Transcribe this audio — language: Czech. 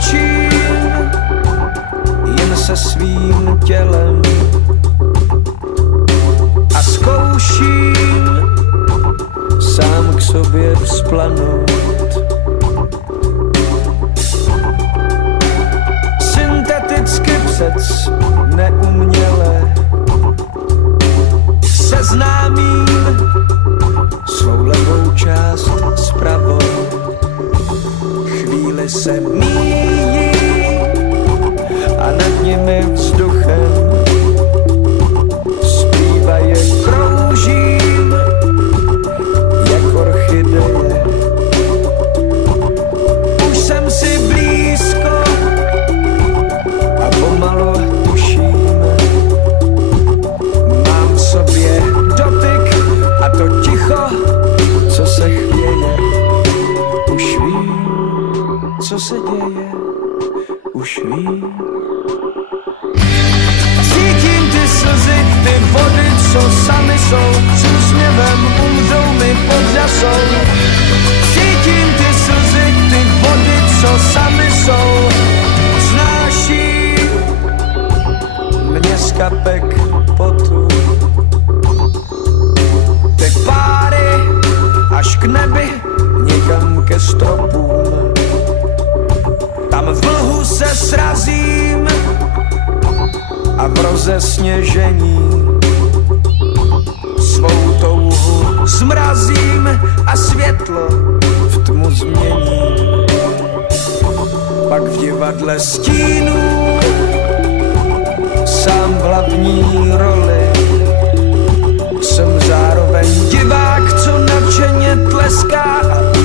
tančím jen se svým tělem a zkouším sám k sobě vzplanout. Synteticky přec neuměle seznámím svou levou část s pravou. Chvíli se míjí a nad nimi vzduchem zpívaje kroužím jak orchideje. Už jsem si blízko a pomalu tuším, mám v sobě dotyk a to ticho, co se chvěje. Už vím, co se děje, už vím. Cítím ty slzy, ty vody, co sami jsou, s úsměvem umřou mi pod žasou. Cítím ty slzy, ty vody, co sami jsou, snáší mě z kapek potu. Ty páry až k nebi, někam ke stropům. Tam v mlhu se srazím a v rozesněžení svou touhu zmrazím a světlo v tmu změním. Pak v divadle stínů sám v hlavní roli jsem zároveň divák, co nadšeně tleská a